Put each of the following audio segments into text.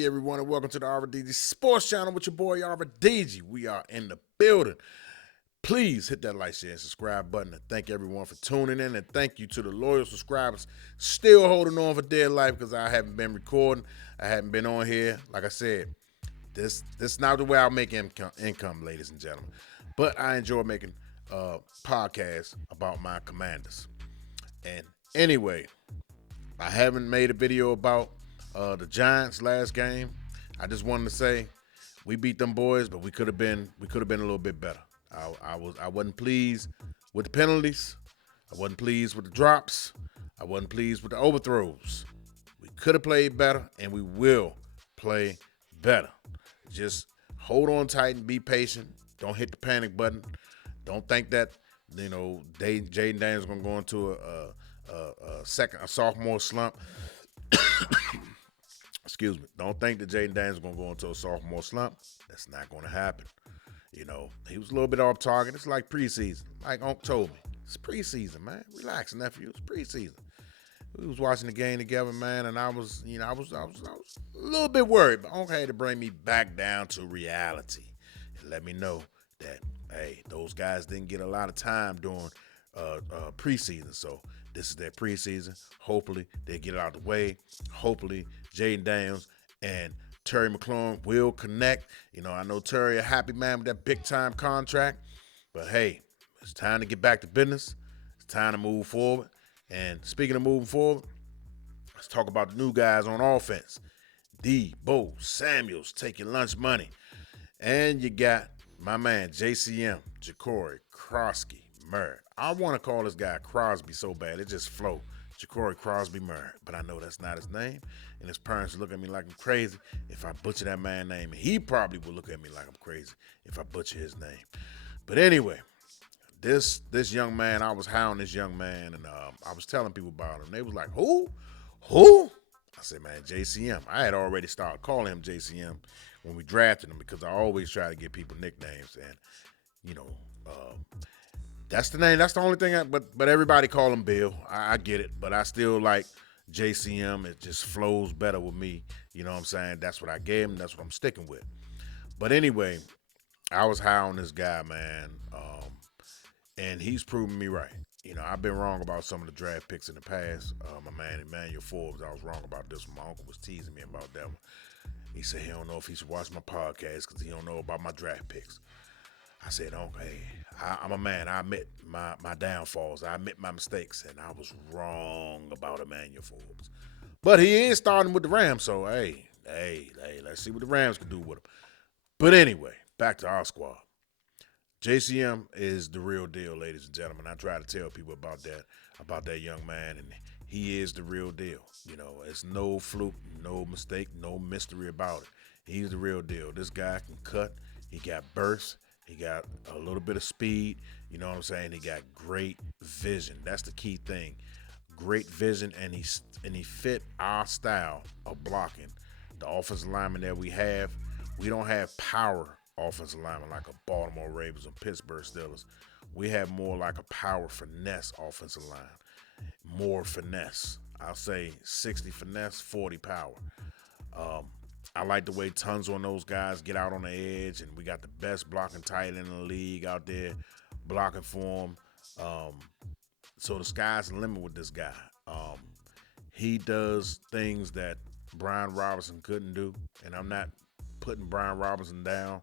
Hey everyone, and welcome to the RDG Sports Channel with your boy RDG. We are in the building. Please hit that like, share, and subscribe button. And thank everyone for tuning in. And thank you to the loyal subscribers still holding on for dear life because I haven't been recording. I haven't been on here. Like I said, this is not the way I make income, ladies and gentlemen. But I enjoy making podcasts about my Commanders. And anyway, I haven't made a video about the Giants last game. I just wanted to say we beat them boys, but we could have been a little bit better. I wasn't pleased with the penalties. I wasn't pleased with the drops. I wasn't pleased with the overthrows. We could have played better, and we will play better. Just hold on tight and be patient. Don't hit the panic button. Don't think that Jayden Daniels gonna go into a sophomore slump. Excuse me. Don't think that Jayden Daniels is going to go into a sophomore slump. That's not going to happen. He was a little bit off target. It's like preseason. Like Unc told me. It's preseason, man. Relax, nephew. It's preseason. We was watching the game together, man, and I was a little bit worried, but Unc had to bring me back down to reality and let me know that, hey, those guys didn't get a lot of time during preseason. So this is their preseason. Hopefully they get it out of the way. Hopefully Jayden Daniels and Terry McLaurin will connect. I know Terry a happy man with that big time contract, but hey, it's time to get back to business. It's time to move forward. And speaking of moving forward, let's talk about the new guys on offense. Deebo Samuels taking lunch money. And you got my man JCM, Ja'Cory Crosby Murray. I want to call this guy Crosby so bad. It just flow. Ja'Cory Crosby Murray. But I know that's not his name. And his parents look at me like I'm crazy if I butcher that man's name. And he probably will look at me like I'm crazy if I butcher his name. But anyway, this young man, I was hounding this young man, and I was telling people about him. They was like, who? I said, man, JCM. I had already started calling him JCM when we drafted him because I always try to give people nicknames. And, that's the name. That's the only thing. But everybody call him Bill. I get it. But I still like JCM. It just flows better with me. You know what I'm saying? That's what I gave him. That's what I'm sticking with. But anyway, I was high on this guy, man. And he's proven me right. I've been wrong about some of the draft picks in the past. My man Emmanuel Forbes, I was wrong about this one. My uncle was teasing me about that one. He said he don't know if he should watch my podcast because he don't know about my draft picks. I said, okay, I'm a man. I admit my downfalls. I admit my mistakes, and I was wrong about Emmanuel Forbes. But he is starting with the Rams, so hey, let's see what the Rams can do with him. But anyway, back to our squad. JCM is the real deal, ladies and gentlemen. I try to tell people about that young man, and he is the real deal. It's no fluke, no mistake, no mystery about it. He's the real deal. This guy can cut. He got burst. He got a little bit of speed. You know what I'm saying? He got great vision. That's the key thing. Great vision, and he fit our style of blocking. The offensive lineman that we don't have power offensive lineman like a Baltimore Ravens or Pittsburgh Steelers. We have more like a power finesse offensive line. More finesse. I'll say 60 finesse, 40 power. I like the way tons on those guys get out on the edge, and we got the best blocking tight end in the league out there blocking for him. So the sky's the limit with this guy. He does things that Brian Robinson couldn't do, and I'm not putting Brian Robinson down.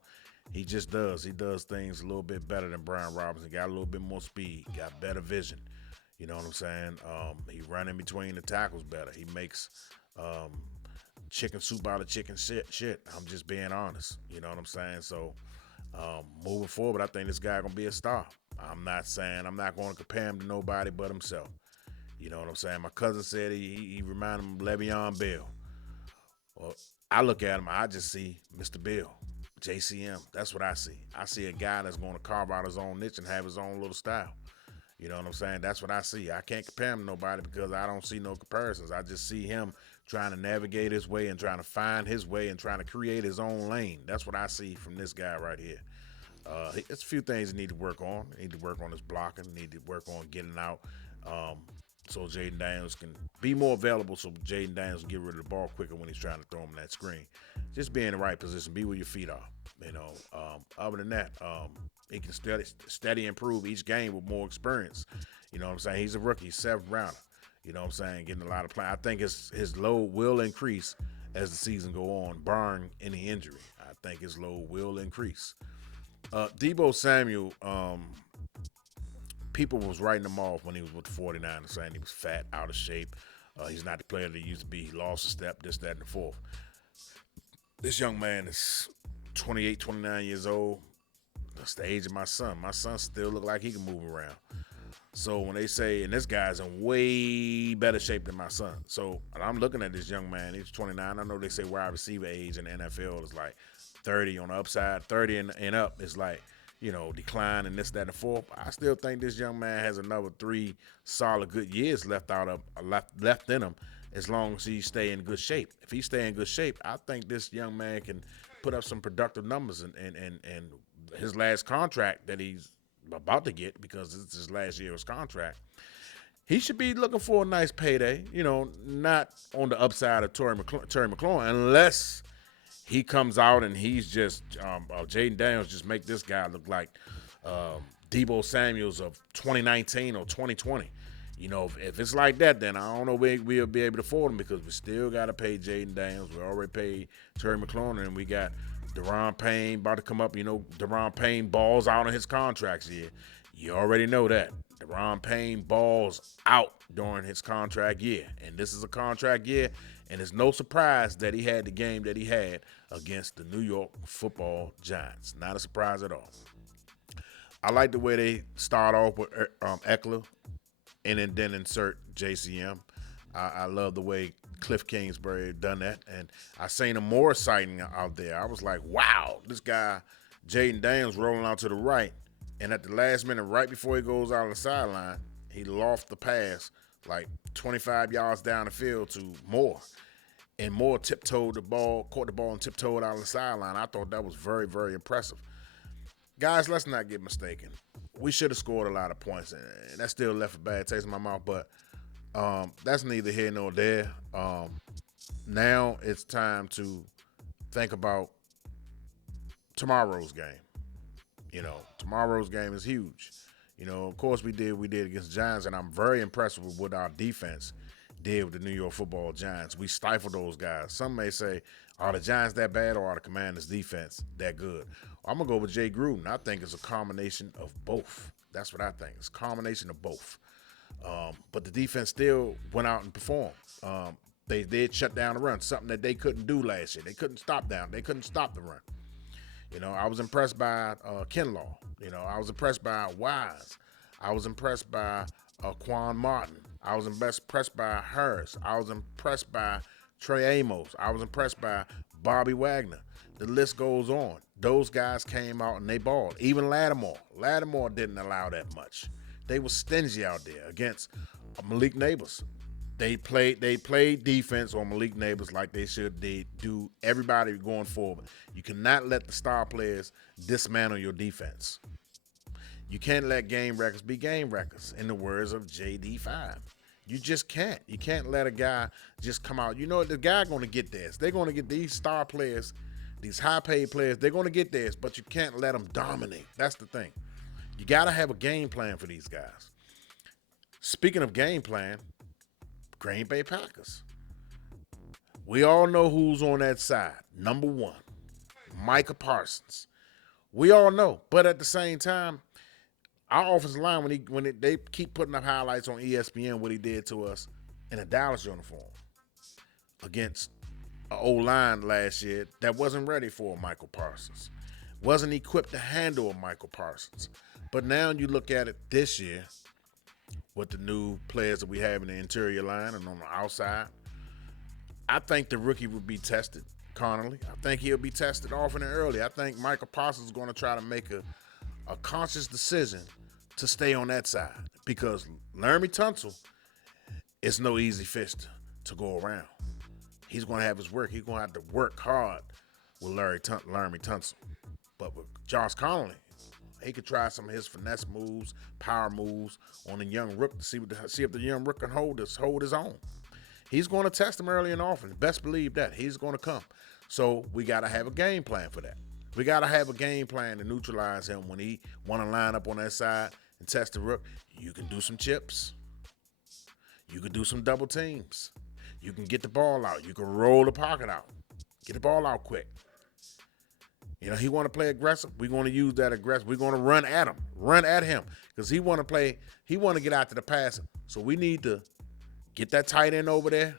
He just does. He does things a little bit better than Brian Robinson. Got a little bit more speed. Got better vision. You know what I'm saying? He run in between the tackles better. He makes chicken soup out of chicken shit. I'm just being honest. You know what I'm saying? So moving forward, I think this guy gonna be a star. I'm not going to compare him to nobody but himself. You know what I'm saying? My cousin said he reminded him of Le'Veon Bell. Well, I look at him, I just see Mr. Bill, JCM. That's what I see. I see a guy that's going to carve out his own niche and have his own little style. You know what I'm saying? That's what I see. I can't compare him to nobody because I don't see no comparisons. I just see him trying to navigate his way and trying to find his way and trying to create his own lane. That's what I see from this guy right here. It's a few things he need to work on. He need to work on his blocking. He need to work on getting out. so Jaden Daniels can be more available, so Jaden Daniels can get rid of the ball quicker when he's trying to throw him that screen. Just be in the right position, be where your feet are. Other than that, he can steady improve each game with more experience. You know what I'm saying? He's a rookie, 7th rounder. You know what I'm saying? Getting a lot of play. I think his load will increase as the season go on, barring any injury. I think his load will increase. Deebo Samuel, people was writing him off when he was with the 49ers, saying he was fat, out of shape. He's not the player that he used to be. He lost a step, this, that, and the fourth. This young man is 28, 29 years old. That's the age of my son. My son still look like he can move around. So when they say, and this guy's in way better shape than my son. So I'm looking at this young man. He's 29. I know they say wide receiver age in the NFL is like 30 on the upside. 30 and up is like, decline and this, that, and the fourth. I still think this young man has another 3 solid good years left in him as long as he stay in good shape. If he stay in good shape, I think this young man can put up some productive numbers and his last contract that he's about to get, because it's his last year's contract, he should be looking for a nice payday, not on the upside of Terry McLaurin, unless he comes out and he's just Jaden Daniels just make this guy look like Deebo Samuels of 2019 or 2020. If it's like that, then I don't know we'll be able to afford him, because we still got to pay Jaden Daniels. We already paid Terry McLaurin, and we got Daron Payne about to come up. Daron Payne balls out on his contracts year. You already know that. Daron Payne balls out during his contract year. And this is a contract year, and it's no surprise that he had the game that he had against the New York Football Giants. Not a surprise at all. I like the way they start off with Eckler and then insert JCM. I love the way Cliff Kingsbury done that, and I seen a more sighting out there. I was like, wow, this guy Jaden Daniels rolling out to the right, and at the last minute, right before he goes out on the sideline, he loft the pass like 25 yards down the field to Moore, and Moore caught the ball and tiptoed out on the sideline. I thought that was very, very impressive. Guys, let's not get mistaken. We should have scored a lot of points, and that still left a bad taste in my mouth, but that's neither here nor there. Now it's time to think about tomorrow's game. Tomorrow's game is huge. Of course we did against the Giants, and I'm very impressed with what our defense did with the New York Football Giants. We stifled those guys. Some may say, are the Giants that bad, or are the Commanders' defense that good? I'm going to go with Jay Gruden. I think it's a combination of both. That's what I think. It's a combination of both. But the defense still went out and performed. They did shut down the run, something that they couldn't do last year. They couldn't stop the run. I was impressed by Kinlaw. I was impressed by Wise. I was impressed by Quan Martin. I was impressed by Harris. I was impressed by Trey Amos. I was impressed by Bobby Wagner. The list goes on. Those guys came out and they balled. Even Lattimore. Lattimore didn't allow that much. They were stingy out there against Malik Nabers. They played defense on Malik Nabers like they should. They do everybody going forward. You cannot let the star players dismantle your defense. You can't let game records be game records, in the words of JD5. You just can't. You can't let a guy just come out. The guy going to get theirs. They're going to get these star players, these high-paid players. They're going to get theirs, but you can't let them dominate. That's the thing. You got to have a game plan for these guys. Speaking of game plan, Green Bay Packers. We all know who's on that side. Number 1, Micah Parsons. We all know, but at the same time, our offensive line, when they keep putting up highlights on ESPN, what he did to us in a Dallas uniform against an O-line last year that wasn't ready for Michael Parsons, wasn't equipped to handle a Michael Parsons. But now you look at it this year with the new players that we have in the interior line and on the outside, I think the rookie will be tested, Connolly. I think he'll be tested often and early. I think Michael Parsons is going to try to make a conscious decision to stay on that side, because Laremy Tunsil is no easy fish to go around. He's going to have his work. He's going to have to work hard with Laremy Tunsil. But with Josh Connolly, He could try some of his finesse moves, power moves on the young rook to see if the young rook can hold his own. He's going to test him early in the offense. Best believe that. He's going to come. So we got to have a game plan for that. We got to have a game plan to neutralize him when he want to line up on that side and test the rook. You can do some chips. You can do some double teams. You can get the ball out. You can roll the pocket out. Get the ball out quick. You know, he want to play aggressive. We're going to use that aggressive. We're going to run at him because he want to get out to the pass. So we need to get that tight end over there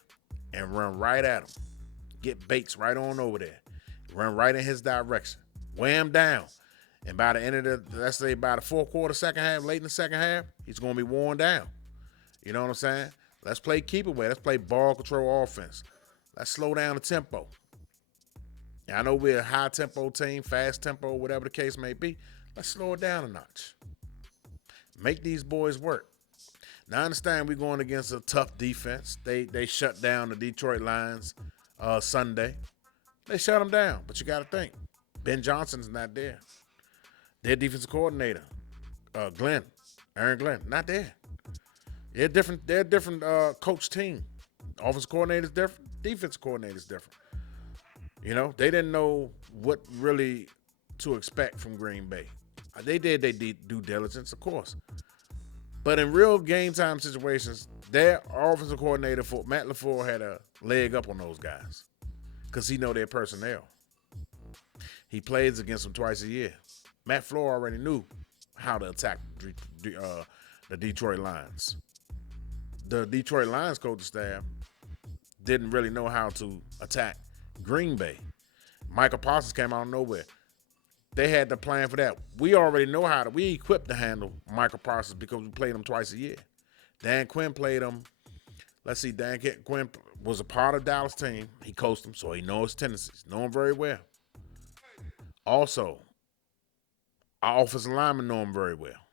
and run right at him. Get Bates right on over there. Run right in his direction. Wear him down. And by the end of let's say by the fourth quarter, second half, late in the second half, he's going to be worn down. You know what I'm saying? Let's play keep away. Let's play ball control offense. Let's slow down the tempo. I know we're a high tempo team, fast tempo, whatever the case may be. Let's slow it down a notch. Make these boys work. Now I understand we're going against a tough defense. They shut down the Detroit Lions Sunday. They shut them down, but you got to think. Ben Johnson's not there. Their defensive coordinator, Aaron Glenn, not there. They're a different coach team. Offensive coordinator's different. Defensive coordinator's different. You know, they didn't know what really to expect from Green Bay. They did their due diligence, of course. But in real game time situations, their offensive coordinator, Matt LaFleur, had a leg up on those guys because he know their personnel. He plays against them twice a year. Matt LaFleur already knew how to attack the Detroit Lions. The Detroit Lions coaching staff didn't really know how to attack Green Bay. Michael Parsons came out of nowhere. They had the plan for that. We already know how to. We equipped to handle Michael Parsons because we played him twice a year. Dan Quinn played him. Let's see, Dan Quinn was a part of Dallas team. He coached him, so he knows his tendencies. Know him very well. Also, our offensive linemen know him very well.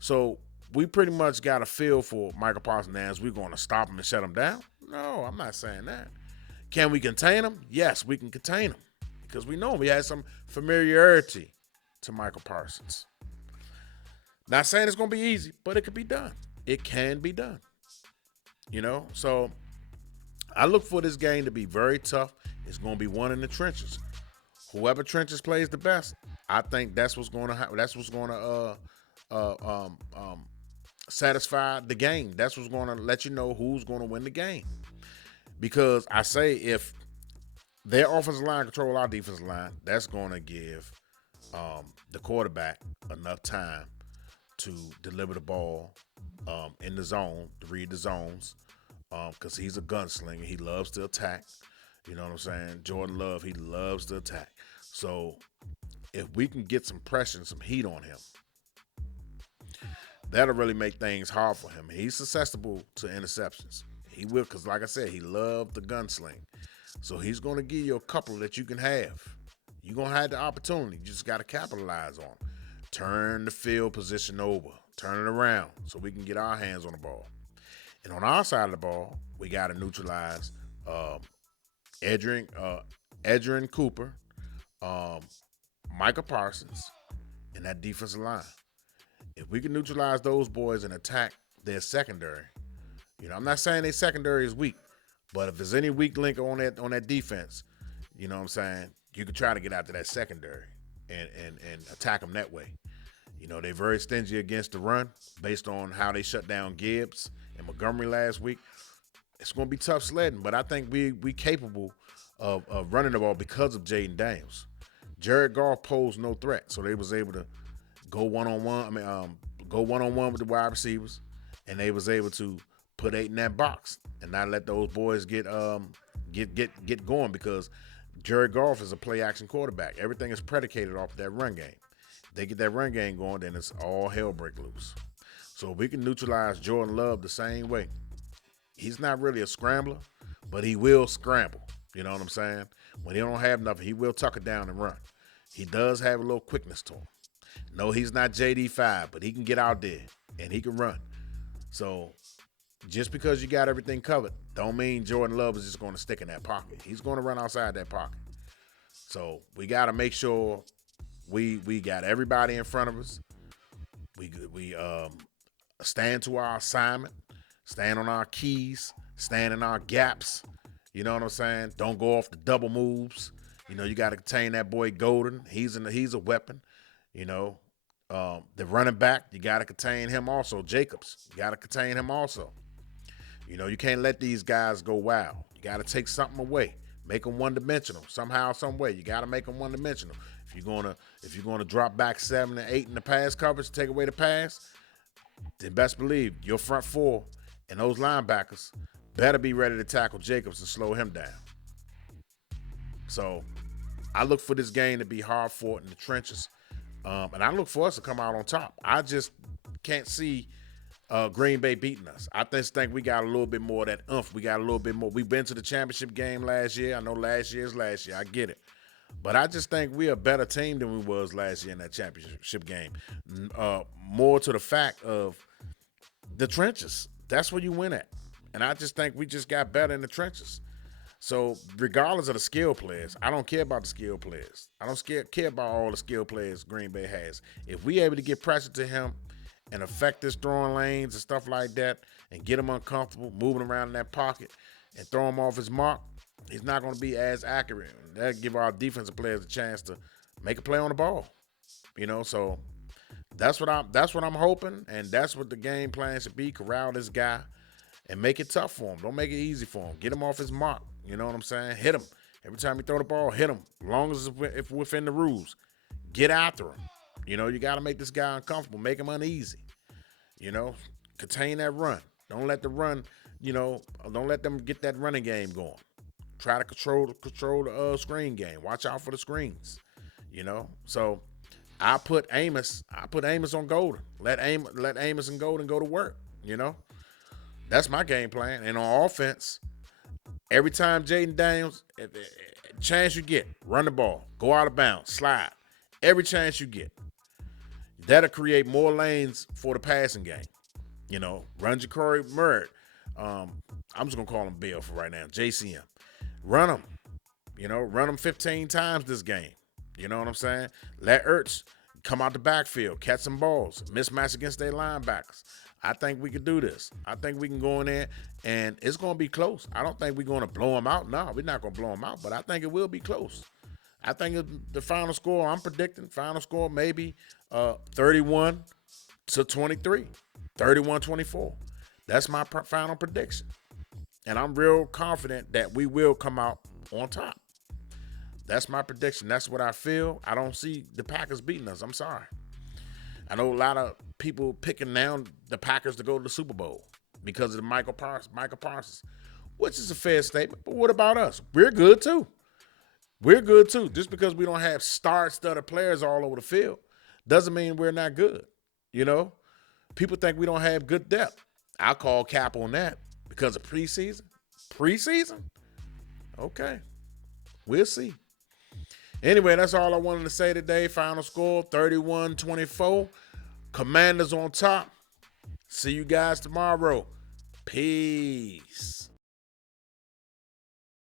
So we pretty much got a feel for Michael Parsons. Now, is we going to stop him and shut him down? No, I'm not saying that. Can we contain him? Yes, we can contain him because we know him. We had some familiarity to Michael Parsons. Not saying it's going to be easy, but it could be done. It can be done. You know, so I look for this game to be very tough. It's going to be one in the trenches. Whoever trenches plays the best, I think that's what's going to happen. That's what's going to satisfy the game. That's what's going to let you know who's going to win the game. Because I say if their offensive line control our defensive line, that's going to give the quarterback enough time to deliver the ball in the zone, to read the zones, because he's a gunslinger. He loves to attack. You know what I'm saying? Jordan Love, he loves to attack. So if we can get some pressure and some heat on him, that'll really make things hard for him. He's susceptible to interceptions. He will, because like I said, he loved the gunsling. So he's going to give you a couple that you can have. You're going to have the opportunity. You just got to capitalize on them. Turn the field position over. Turn it around so we can get our hands on the ball. And on our side of the ball, we got to neutralize Edgerrin Cooper, Micah Parsons, and that defensive line. If we can neutralize those boys and attack their secondary, you know, I'm not saying their secondary is weak, but if there's any weak link on that defense, you know what I'm saying, you can try to get out to that secondary and attack them that way. You know, they're very stingy against the run based on how they shut down Gibbs and Montgomery last week. It's going to be tough sledding, but I think we capable of running the ball because of Jaden Daniels. Jared Goff posed no threat, so they was able to go one-on-one. Go one-on-one with the wide receivers, and they was able to put 8 in that box and not let those boys get going because Jared Goff is a play-action quarterback. Everything is predicated off that run game. They get that run game going, then it's all hell break loose. So if we can neutralize Jordan Love the same way, he's not really a scrambler, but he will scramble. You know what I'm saying? When he don't have nothing, he will tuck it down and run. He does have a little quickness to him. No, he's not JD5, but he can get out there and he can run. So just because you got everything covered, don't mean Jordan Love is just going to stick in that pocket. He's going to run outside that pocket. So we got to make sure We got everybody in front of us. We stand to our assignment, stand on our keys, stand in our gaps. You know what I'm saying? Don't go off the double moves. You know, you got to contain that boy Golden. He's a weapon. You know, the running back, you got to contain him also. Jacobs, you got to contain him also. You know, you can't let these guys go wild. You got to take something away, make them one dimensional somehow, some way. You got to make them one dimensional. If you're gonna drop back 7 and 8 in the pass coverage, take away the pass, then best believe your front four and those linebackers better be ready to tackle Jacobs and slow him down. So I look for this game to be hard fought in the trenches, and I look for us to come out on top. I just can't see Green Bay beating us. I just think we got a little bit more of that oomph. We got a little bit more. We've been to the championship game last year. I know last year's last year. I get it. But I just think we're a better team than we was last year in that championship game. More to the fact of the trenches. That's where you win at. And I just think we just got better in the trenches. So regardless of the skill players, I don't care about the skill players. I don't care about all the skill players Green Bay has. If we able to get pressure to him and affect his throwing lanes and stuff like that and get him uncomfortable, moving around in that pocket and throw him off his mark, he's not going to be as accurate. That'll give our defensive players a chance to make a play on the ball. You know, so that's what I'm hoping, and that's what the game plan should be. Corral this guy and make it tough for him. Don't make it easy for him. Get him off his mark. You know what I'm saying? Hit him. Every time you throw the ball, hit him. As long as it's within the rules. Get after him. You know, you got to make this guy uncomfortable. Make him uneasy. You know, contain that run. Don't let the run, don't let them get that running game going. Try to control the screen game. Watch out for the screens. You know, so I put Amos on Golden. Let Amos and Golden go to work. You know, that's my game plan. And on offense, every time Jayden Daniels, chance you get, run the ball, go out of bounds, slide. Every chance you get, that'll create more lanes for the passing game. You know, run Ja'Cory Murray. I'm just gonna call him Bill for right now. JCM. Run them. You know, run them 15 times this game. You know what I'm saying? Let Ertz come out the backfield, catch some balls, mismatch against their linebackers. I think we can do this. I think we can go in there, and it's going to be close. I don't think we're going to blow them out. No, we're not going to blow them out, but I think it will be close. I think the final score, I'm predicting, final score maybe 31-23, 31-24. That's my final prediction. And I'm real confident that we will come out on top. That's my prediction. That's what I feel. I don't see the Packers beating us. I'm sorry. I know a lot of people picking down the Packers to go to the Super Bowl because of the Michael Parsons, which is a fair statement. But what about us? We're good too. We're good too. Just because we don't have star-studded players all over the field doesn't mean we're not good. You know, people think we don't have good depth. I'll call cap on that. Because of preseason? Preseason? Okay. We'll see. Anyway, that's all I wanted to say today. Final score, 31-24. Commanders on top. See you guys tomorrow. Peace.